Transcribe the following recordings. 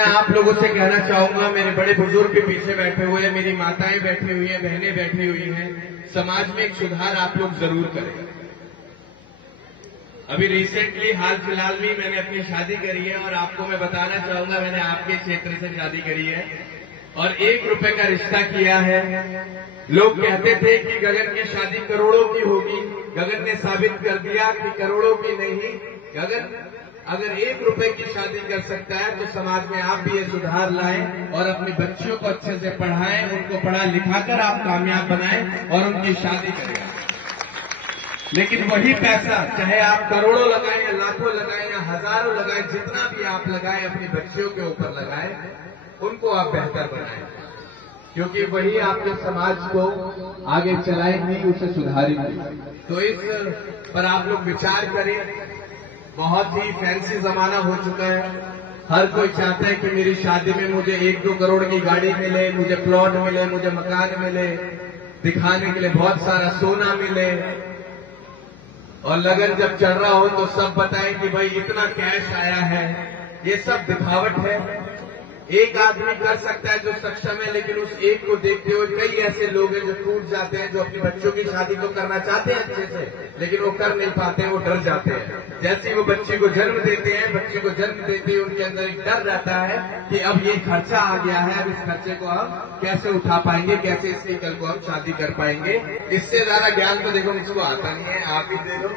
मैं आप लोगों से कहना चाहूंगा, मेरे बड़े बुजुर्ग भी पीछे बैठे हुए हैं, मेरी माताएं बैठी हुई हैं, बहनें बैठी हुई हैं, समाज में एक सुधार आप लोग जरूर करें। अभी रिसेंटली हाल फिलहाल में मैंने अपनी शादी करी है और आपको मैं बताना चाहूंगा, मैंने आपके क्षेत्र से शादी करी है और 1 रुपए का रिश्ता किया है। लोग कहते थे कि गगन की शादी करोड़ों की होगी, गगन ने साबित कर दिया कि करोड़ों की नहीं, गगन अगर 1 रुपए की शादी कर सकता है तो समाज में आप भी ये सुधार लाएं और अपनी बच्चियों को अच्छे से पढ़ाएं, उनको पढ़ा लिखाकर आप कामयाब बनाएं और उनकी शादी करें। लेकिन वही पैसा चाहे आप करोड़ों लगाएं या लाखों लगाएं या हजारों लगाएं, जितना भी आप लगाएं अपनी बच्चियों के ऊपर लगाएं, उनको आप बेहतर बनाएं, क्योंकि वही आपके समाज को आगे चलाएंगी, उसे सुधारेंगी। तो इस पर आप लोग विचार करें। बहुत ही फैंसी जमाना हो चुका है, हर कोई चाहता है कि मेरी शादी में मुझे 1-2 करोड़ की गाड़ी मिले, मुझे प्लॉट मिले, मुझे मकान मिले, दिखाने के लिए बहुत सारा सोना मिले, और लगन जब चल रहा हो तो सब बताएं कि भाई इतना कैश आया है। ये सब दिखावट है। एक आदमी कर सकता है जो सक्षम है, लेकिन उस एक को देखते हुए कई ऐसे लोग हैं जो टूट जाते हैं, जो अपनी बच्चों की शादी तो करना चाहते हैं अच्छे से, लेकिन वो कर नहीं पाते हैं, वो डर जाते हैं। जैसे ही वो बच्ची को जन्म देते हैं, बच्ची को जन्म देते ही उनके अंदर एक डर रहता है कि अब ये खर्चा आ गया है, अब इस खर्चे को हम कैसे उठा पाएंगे, कैसे इसकी कल को हम शादी कर पाएंगे। इससे ज्यादा ज्ञान तो देखो मुझको आता नहीं है, आप ही दे दो।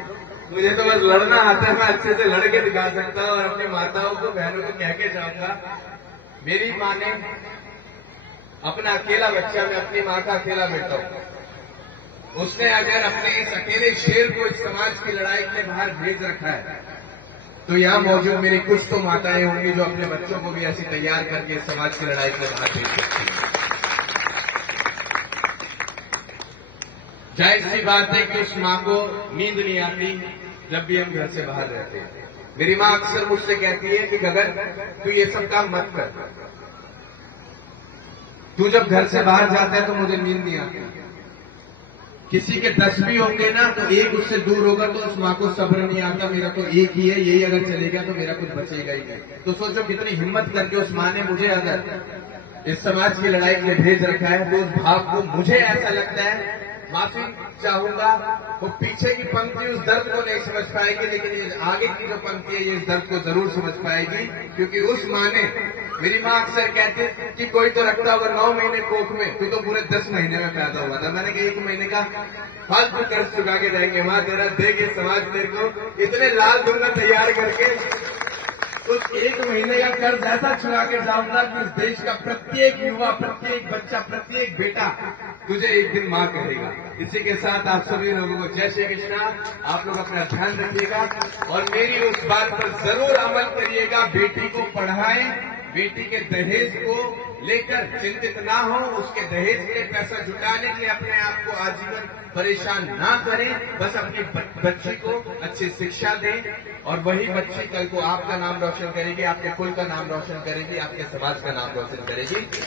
मुझे तो बस लड़ना आता है, मैं अच्छे से लड़के दिखा सकता हूँ और अपनी माताओं को, बहनों को कह के जाऊंगा, मेरी माँ ने अपना अकेला बच्चा, मैं अपनी माँ का अकेला बेटा हूं, उसने अगर अपने इस अकेले शेर को इस समाज की लड़ाई के बाहर भेज रखा है, तो यहां मौजूद मेरी कुछ तो माताएं होंगी जो अपने बच्चों को भी ऐसी तैयार करके इस समाज की लड़ाई के बाहर भेज सकती हैं। जाहिर सी बात है कि उस माँ को नींद नहीं आती जब भी हम घर से बाहर रहते हैं। मेरी माँ अक्सर मुझसे कहती है कि गगन तू ये सब काम मत कर, तू जब घर से बाहर जाता है तो मुझे नींद नहीं आती। किसी के 10 भी होंगे ना तो एक उससे दूर होगा तो उस माँ को सब्र नहीं आता, मेरा तो एक ही है, यही अगर चलेगा तो मेरा कुछ बचेगा ही नहीं। तो सोचो कितनी हिम्मत करके उस माँ ने मुझे अगर इस समाज की लड़ाई में भेज रखा है, तो उस भाव को मुझे ऐसा लगता है, माफी चाहूंगा, वो पीछे की पंक्ति उस दर्द को नहीं समझ पाएगी, लेकिन ये आगे की जो पंक्ति है ये इस दर्द को जरूर समझ पाएगी, क्योंकि उस माँ ने, मेरी माँ अक्सर कहती कि कोई तो रखता होगा 9 महीने कोख में, तू तो पूरे 10 महीने में पैदा हुआ था। मैंने कहा 1 महीने का फालतू कर्ज चुका के जाएंगे माँ, तेरा देख ये समाज मेरे को इतने लाल दुल्ला तैयार करके उस 1 महीने का कर्ज ऐसा छुड़ा के जाऊंगा कि उस देश का प्रत्येक युवा, प्रत्येक बच्चा, प्रत्येक बेटा तुझे एक दिन माँ कहेगा। इसी के साथ आप सभी लोगों को जय श्री कृष्णा। आप लोग अपना ध्यान रखिएगा और मेरी उस बात पर जरूर अमल करिएगा, बेटी को पढ़ाएं, बेटी के दहेज को लेकर चिंतित ना हो, उसके दहेज के लिए पैसा जुटाने के लिए अपने आप को आजीवन परेशान ना करें, बस अपनी बच्ची को अच्छी शिक्षा दें और वही बच्ची कल को आपका नाम रोशन करेगी, आपके कुल का नाम रोशन करेगी, आपके समाज का नाम रोशन करेगी।